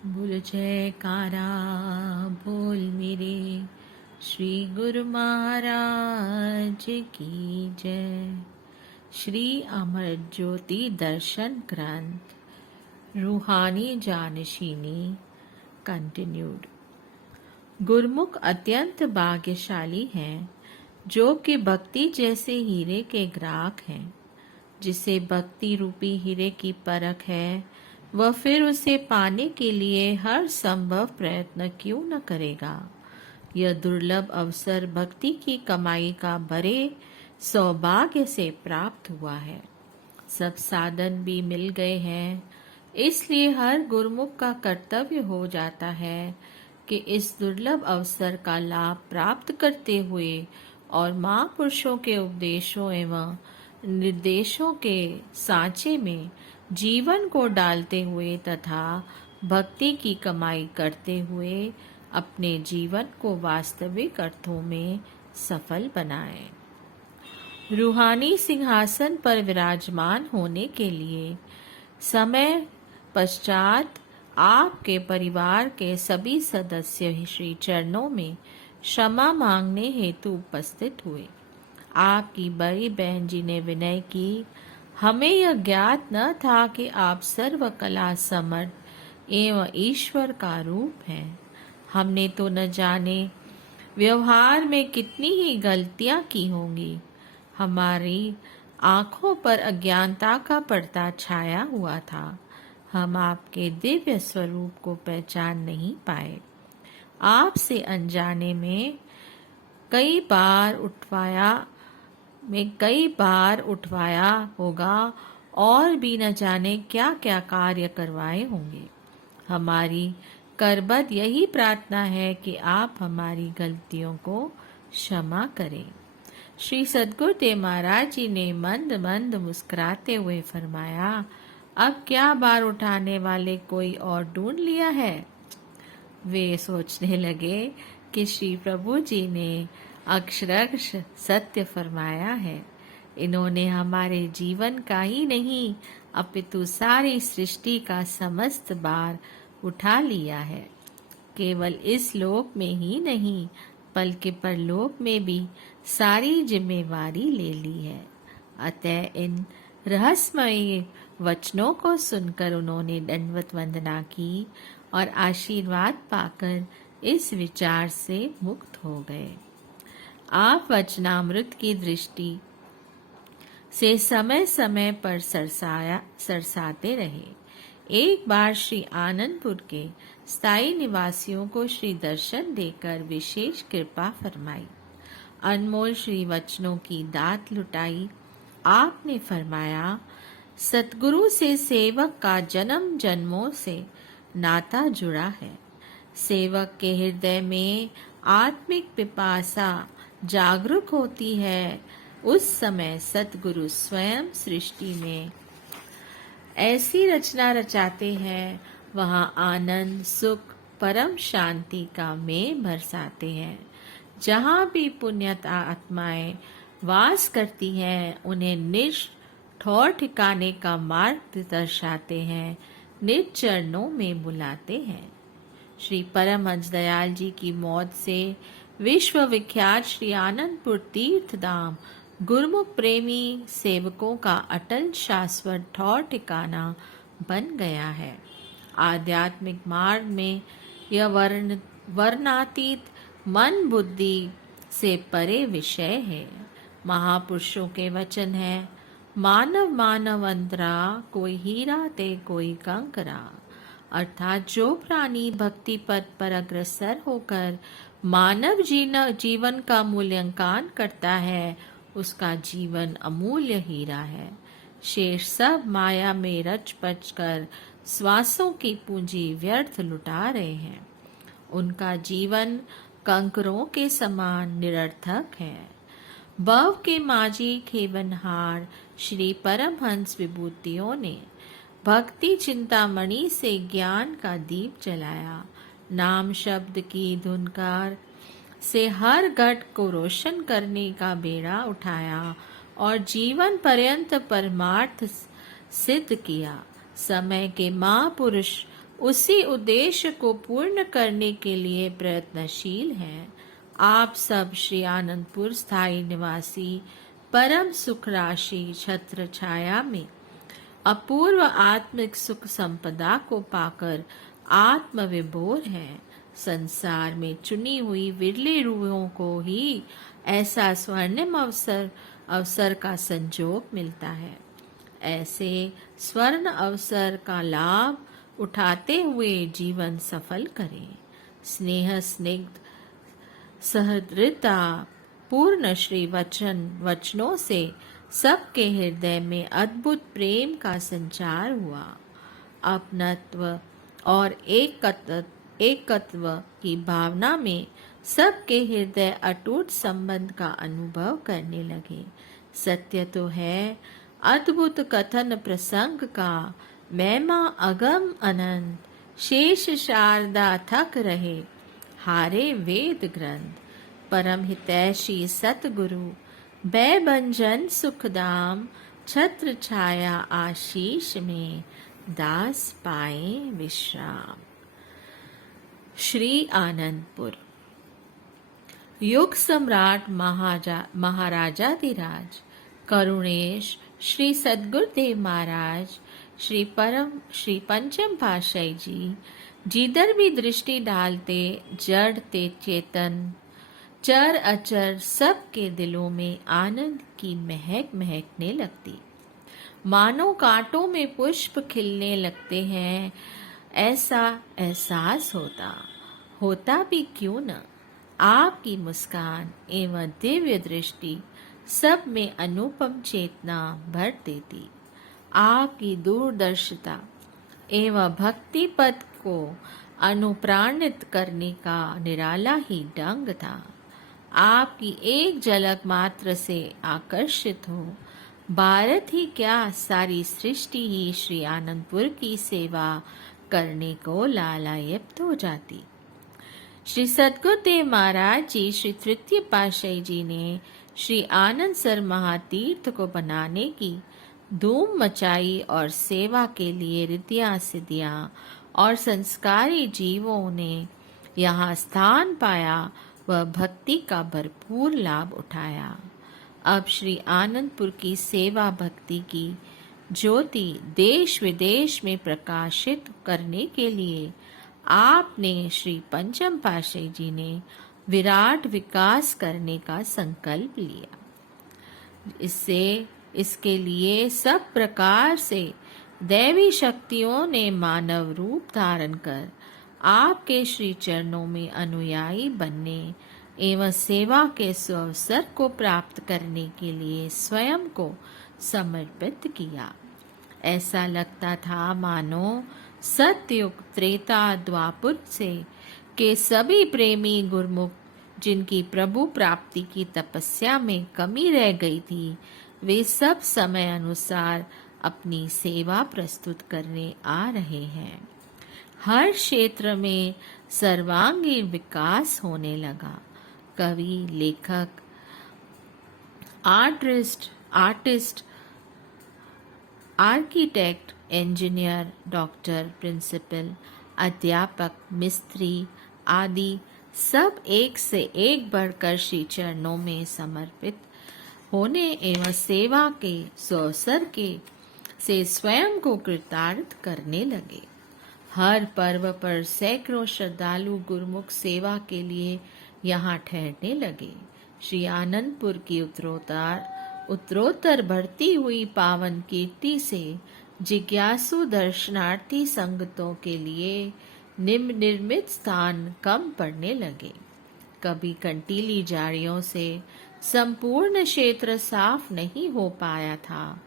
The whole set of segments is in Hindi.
बोल जयकारा बोल मेरे श्री गुरु महाराज की जय। श्री अमर ज्योति दर्शन ग्रंथ रूहानी जानशीनी कंटिन्यूड। गुरमुख अत्यंत भाग्यशाली हैं जो कि भक्ति जैसे हीरे के ग्राहक हैं। जिसे भक्ति रूपी हीरे की परख है वह फिर उसे पाने के लिए हर संभव प्रयत्न क्यों न करेगा। यह दुर्लभ अवसर भक्ति की कमाई का बड़े सौभाग्य से प्राप्त हुआ है। सब साधन भी मिल गए हैं, इसलिए हर गुरुमुख का कर्तव्य हो जाता है कि इस दुर्लभ अवसर का लाभ प्राप्त करते हुए और महापुरुषों के उपदेशों एवं निर्देशों के सांचे में जीवन को डालते हुए तथा भक्ति की कमाई करते हुए अपने जीवन को वास्तविक अर्थों में सफल बनाएं। रूहानी सिंहासन पर विराजमान होने के लिए समय पश्चात आपके परिवार के सभी सदस्य श्री चरणों में क्षमा मांगने हेतु उपस्थित हुए। आपकी बड़ी बहन जी ने विनय की, हमें यह ज्ञात न था कि आप सर्व कला समर्थ एवं ईश्वर का रूप हैं। हमने तो न जाने व्यवहार में कितनी ही गलतियां की होंगी। हमारी आंखों पर अज्ञानता का पर्दा छाया हुआ था। हम आपके दिव्य स्वरूप को पहचान नहीं पाए। आपसे अनजाने में कई बार उठवाया होगा और भी न जाने क्या क्या कार्य करवाए होंगे। हमारी करबद्ध यही प्रार्थना है कि आप हमारी गलतियों को क्षमा करें। श्री सद्गुरुदेव महाराज जी ने मंद मंद मुस्कुराते हुए फरमाया, अब क्या बार उठाने वाले कोई और ढूंढ लिया है। वे सोचने लगे कि श्री प्रभु जी ने अक्षरश सत्य फरमाया है। इन्होंने हमारे जीवन का ही नहीं अपितु सारी सृष्टि का समस्त भार उठा लिया है। केवल इस लोक में ही नहीं बल्कि परलोक में भी सारी जिम्मेवारी ले ली है। अतः इन रहस्यमय वचनों को सुनकर उन्होंने दंडवत वंदना की और आशीर्वाद पाकर इस विचार से मुक्त हो गए। आप वचनामृत की दृष्टि से समय समय पर सरसाते रहे। एक बार श्री आनंदपुर के स्थायी निवासियों को श्री दर्शन देकर विशेष कृपा फरमाई। अनमोल श्री वचनों की दात लुटाई। आपने फरमाया, सतगुरु से सेवक का जन्म जन्मों से नाता जुड़ा है। सेवक के हृदय में आत्मिक पिपासा जागरूक होती है। उस समय सतगुरु स्वयं सृष्टि में ऐसी रचना रचाते हैं, वहां आनंद सुख परम शांति का मेह बरसाते हैं। जहां भी पुण्यता आत्माएं वास करती हैं उन्हें ठौर ठिकाने का मार्ग दर्शाते हैं, निज चरणों में बुलाते हैं। श्री परमहंस दयाल जी की मौत से विश्व विख्यात श्री आनंदपुर तीर्थ धाम गुरुमुख प्रेमी सेवकों का अटल शाश्वत ठौर ठिकाना बन गया है। आध्यात्मिक मार्ग में यह वर्णातीत मन बुद्धि से परे विषय है। महापुरुषों के वचन है, मानव मानव अंतरा, कोई हीरा ते कोई कंकरा। अर्थात जो प्राणी भक्ति पथ पर अग्रसर होकर मानव जीवन का मूल्यांकन करता है उसका जीवन अमूल्य हीरा है। शेष सब माया में रच पच कर श्वासों की पूंजी व्यर्थ लुटा रहे हैं। उनका जीवन कंकरों के समान निरर्थक है। भव के माझी खेवनहार श्री परमहंस विभूतियों ने भक्ति चिंतामणि से ज्ञान का दीप जलाया। नाम शब्द की धुनकार से हर घट को रोशन करने का बेड़ा उठाया और जीवन पर्यंत परमार्थ सिद्ध किया। समय के महापुरुष उसी उद्देश्य को पूर्ण करने के लिए प्रयत्नशील हैं। आप सब श्री आनंदपुर स्थायी निवासी परम सुख राशि छत्र छाया में अपूर्व आत्मिक सुख संपदा को पाकर आत्मविभोर हैं। संसार में चुनी हुई विरली रूहों को ही ऐसा स्वर्णिम अवसर का संजोग मिलता है। ऐसे स्वर्ण अवसर का लाभ उठाते हुए जीवन सफल करें। स्नेह स्निग्ध सहृदयता पूर्ण श्री वचनों से सबके हृदय में अद्भुत प्रेम का संचार हुआ। अपनत्व और एकत्व की भावना में सबके हृदय अटूट संबंध का अनुभव करने लगे। सत्य तो है, अद्भुत कथन प्रसंग का महिमा अगम अनंत, शेष शारदा थक रहे हारे वेद ग्रंथ। परम हितैषी सतगुरु भयभंजन सुखदाम, छत्र छाया आशीष में दास पाए विश्राम। श्री आनंदपुर। युग सम्राट महाराजाधिराज करुणेश श्री सद्गुरुदेव महाराज श्री पंचम पातशाही जी जिधर भी दृष्टि डालते जड़ ते चेतन चर अचर सबके दिलों में आनंद की महक महकने लगती, मानो कांटों में पुष्प खिलने लगते हैं। ऐसा एहसास होता भी क्यों न। आपकी मुस्कान एवं दिव्य दृष्टि सब में अनुपम चेतना भर देती। आपकी दूरदर्शिता एवं भक्ति पथ को अनुप्राणित करने का निराला ही ढंग था। आपकी एक झलक मात्र से आकर्षित हो भारत ही क्या सारी सृष्टि ही श्री आनंदपुर की सेवा करने को लालायित हो जाती। श्री सद्गुरुदेव महाराज जी श्री तृतीय पातशाही जी ने श्री आनंद सर महातीर्थ को बनाने की धूम मचाई और सेवा के लिए रिद्धियां सिद्धियां और संस्कारी जीवों ने यहाँ स्थान पाया व भक्ति का भरपूर लाभ उठाया। अब श्री आनंदपुर की सेवा भक्ति की ज्योति देश विदेश में प्रकाशित करने के लिए आपने श्री पंचम पातशाही जी ने विराट विकास करने का संकल्प लिया। इसके लिए सब प्रकार से दैवी शक्तियों ने मानव रूप धारण कर आपके श्री चरणों में अनुयायी बनने एवं सेवा के सुअवसर को प्राप्त करने के लिए स्वयं को समर्पित किया। ऐसा लगता था मानो सतयुग त्रेता द्वापर से के सभी प्रेमी गुरुमुख जिनकी प्रभु प्राप्ति की तपस्या में कमी रह गई थी, वे सब समय अनुसार अपनी सेवा प्रस्तुत करने आ रहे हैं। हर क्षेत्र में सर्वांगीण विकास होने लगा। कवि, लेखक, artist, architect, engineer, doctor, principal, अध्यापक, मिस्त्री आदि सब एक से एक बढ़कर श्री चरणों में समर्पित होने एवं सेवा के सुअवसर के से स्वयं को कृतार्थ करने लगे। हर पर्व पर सैकड़ों श्रद्धालु गुरुमुख सेवा के लिए यहाँ ठहरने लगे। श्री आनंदपुर की उत्तरोत्तर बढ़ती हुई पावन कीर्ति से जिज्ञासु दर्शनार्थी संगतों के लिए निर्मित स्थान कम पड़ने लगे। कभी कंटीली झाड़ियों से संपूर्ण क्षेत्र साफ नहीं हो पाया था।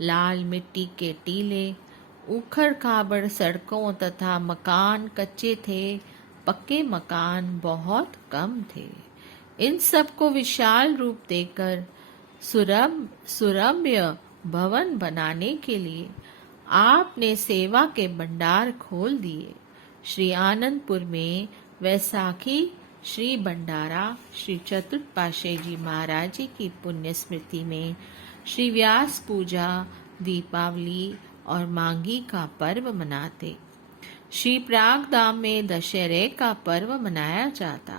लाल मिट्टी के टीले, उखड़ खाबड़ सड़कों तथा मकान कच्चे थे, पक्के मकान बहुत कम थे। इन सबको विशाल रूप देकर सुरम्य भवन बनाने के लिए आपने सेवा के भंडार खोल दिए। श्री आनंदपुर में वैसाखी, श्री भंडारा, श्री चतुर्थ पातशाही जी महाराज जी की पुण्य स्मृति में श्री व्यास पूजा, दीपावली और मांगी का पर्व मनाते। श्री प्रागधाम में दशहरे का पर्व मनाया जाता।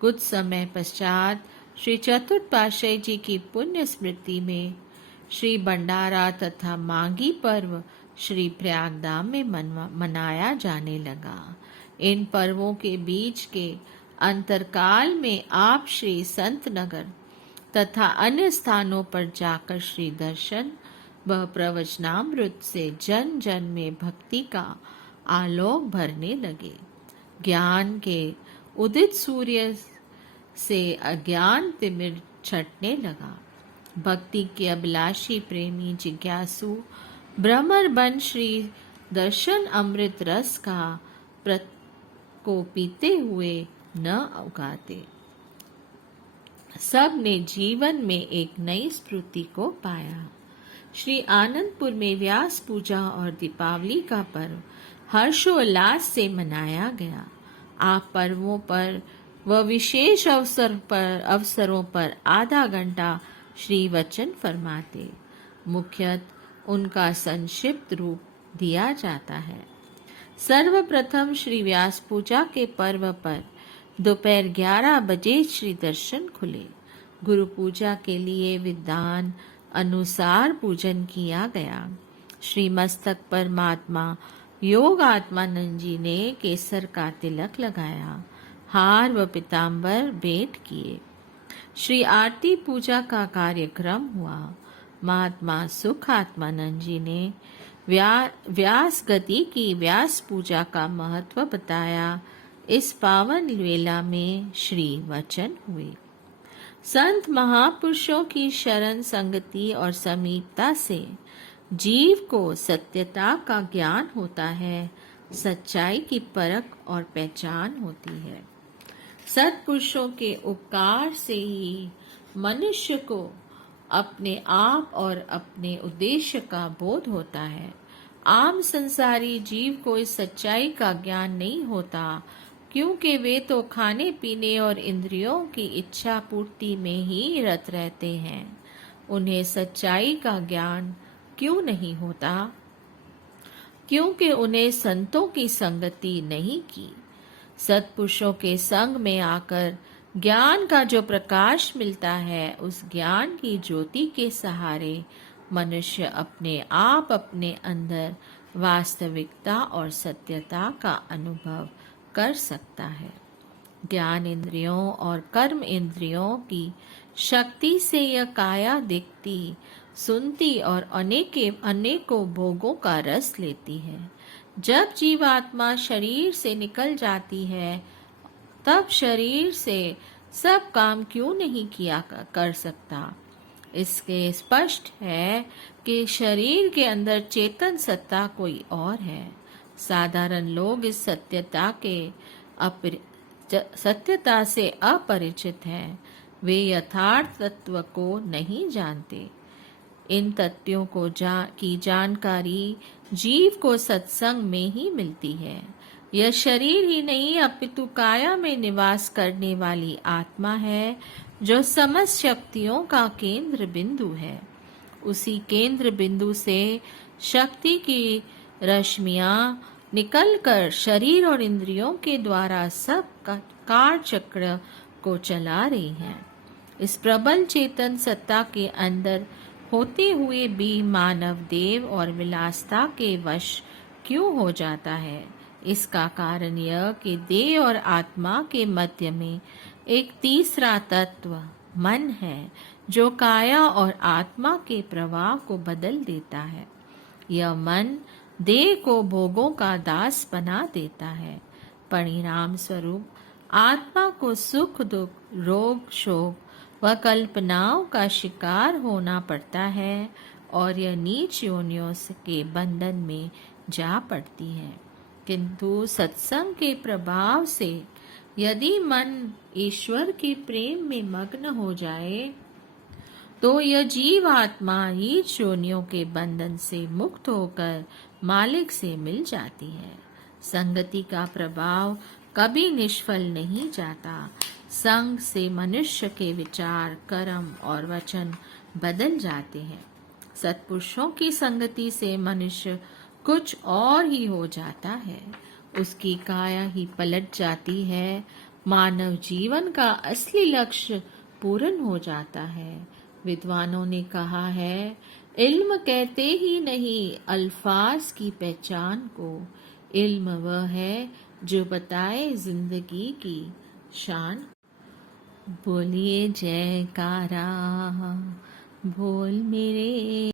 कुछ समय पश्चात श्री चतुर्थ पातशाही जी की पुण्य स्मृति में श्री भंडारा तथा माघी पर्व श्री प्रयागधाम में मनाया जाने लगा। इन पर्वों के बीच के अंतरकाल में आप श्री संत नगर तथा अन्य स्थानों पर जाकर श्री दर्शन व प्रवचनामृत से जन जन में भक्ति का आलोक भरने लगे। ज्ञान के उदित सूर्य से अज्ञान तिमिर छटने लगा। भक्ति के अभिलाषी प्रेमी जिज्ञासु भ्रमर बन श्री दर्शन अमृत रस को पीते हुए न उगाते। सब ने जीवन में एक नई स्फूर्ति को पाया। श्री आनंदपुर में व्यास पूजा और दीपावली का पर्व हर्षोल्लास से मनाया गया। आप पर्वों पर व विशेष अवसरों पर आधा घंटा श्री वचन फरमाते। मुख्यतः उनका संक्षिप्त रूप दिया जाता है। सर्वप्रथम श्री व्यास पूजा के पर्व पर दोपहर 11 बजे श्री दर्शन खुले। गुरु पूजा के लिए विधान अनुसार पूजन किया गया। श्री मस्तक पर महात्मा योग आत्मानंद जी ने केसर का तिलक लगाया, हार व पीताम्बर भेंट किए। श्री आरती पूजा का कार्यक्रम हुआ। महात्मा सुख आत्मानंद जी ने व्यास गति की व्यास पूजा का महत्व बताया। इस पावन वेला में श्री वचन हुए। संत महापुरुषों की शरण संगति और समीपता से जीव को सत्यता का ज्ञान होता है, सच्चाई की परख और पहचान होती है। सत्पुरुषों के उपकार से ही मनुष्य को अपने आप और अपने उद्देश्य का बोध होता है। आम संसारी जीव को इस सच्चाई का ज्ञान नहीं होता, क्योंकि वे तो खाने पीने और इंद्रियों की इच्छा पूर्ति में ही रत रहते हैं। उन्हें सच्चाई का ज्ञान क्यों नहीं होता? क्योंकि उन्हें संतों की संगति नहीं की। सत्पुरुषों के संग में आकर ज्ञान का जो प्रकाश मिलता है, उस ज्ञान की ज्योति के सहारे मनुष्य अपने आप अपने अंदर वास्तविकता और सत्यता का अनुभव कर सकता है। ज्ञान इंद्रियों और कर्म इंद्रियों की शक्ति से यह काया दिखती, सुनती और अनेकों भोगों का रस लेती है। जब जीवात्मा शरीर से निकल जाती है, तब शरीर से सब काम क्यों नहीं किया कर सकता? इसके स्पष्ट है कि शरीर के अंदर चेतन सत्ता कोई और है। साधारण लोग इस सत्यता से अपरिचित हैं। वे यथार्थ तत्व को नहीं जानते। इन तथ्यों की जानकारी जीव को सत्संग में ही मिलती है। यह शरीर ही नहीं, अपितु काया में निवास करने वाली आत्मा है, जो समस्त शक्तियों का केंद्र बिंदु है। उसी केंद्र बिंदु से शक्ति की रश्मियां निकलकर शरीर और इंद्रियों के द्वारा सब काल चक्र को चला रही हैं। इस प्रबल चेतन सत्ता के अंदर होते हुए भी मानव देव और विलासता के वश क्यों हो जाता है? इसका कारण यह कि देह और आत्मा के मध्य में एक तीसरा तत्व मन है, जो काया और आत्मा के प्रवाह को बदल देता है। यह मन देह को भोगों का दास बना देता है। परिणाम स्वरूप आत्मा को सुख दुख, रोग शोक व कल्पनाओं का शिकार होना पड़ता है और यह नीच योनियों के बंधन में जा पड़ती है। किंतु सत्संग के प्रभाव से यदि मन ईश्वर के प्रेम में मग्न हो जाए, तो यह जीव आत्मा नीच योनियों के बंधन से मुक्त होकर मालिक से मिल जाती है। संगति का प्रभाव कभी निष्फल नहीं जाता। संग से मनुष्य के विचार, कर्म और वचन बदल जाते हैं। सत्पुरुषों की संगति से मनुष्य कुछ और ही हो जाता है। उसकी काया ही पलट जाती है। मानव जीवन का असली लक्ष्य पूर्ण हो जाता है। विद्वानों ने कहा है, इल्म कहते ही नहीं अल्फाज की पहचान को। इल्म वह है जो बताए जिंदगी की शान। बोलिए जयकारा, बोल मेरे